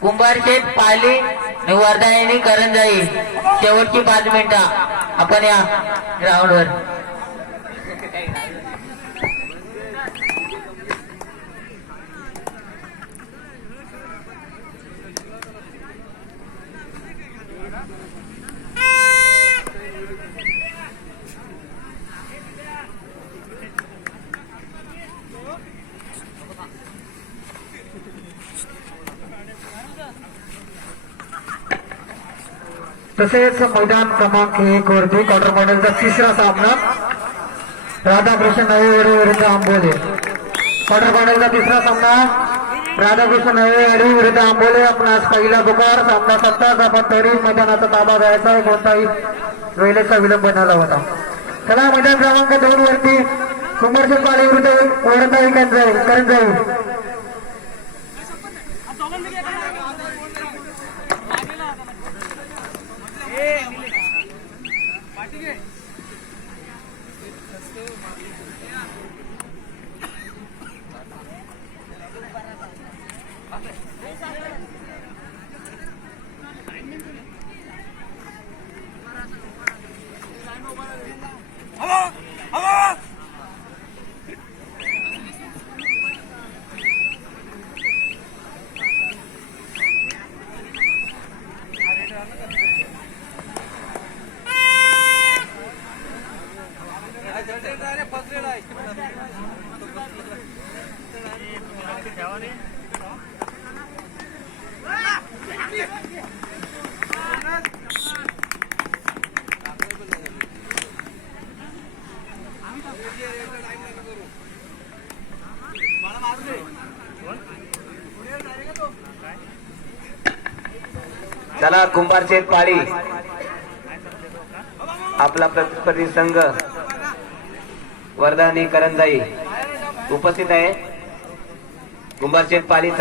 कुंभारशेठ पाली वर्धायनी करंजाई शेवटची 5 मिनिटं आपण या ग्राउंडवर. तसेच मैदान क्रमांक 1 वरती क्वार्टर फायनलचा तिसरा सामना राधाकृष्ण नवेवाडी विरुद्ध आंबोले. क्वार्टर फायनलचा तिसरा सामना राधाकृष्ण नवेवाडी विरुद्ध आंबोले. आपणास पहिला पुकार सामना सत्ताच आपण तरी मैदानाचा ताबा घ्यायचा, कोणताही वेळेचा विलंब न होता. चला मैदान क्रमांक 2 वरती कुंभारशेठ पाली विरुद्ध वर्धाई करंजाई. चला कुंभारशेठ पाली आपला प्रतिस्पर्धी संघ वर्धानी करंजाई उपस्थित आहे. कुंभारशेठ पाली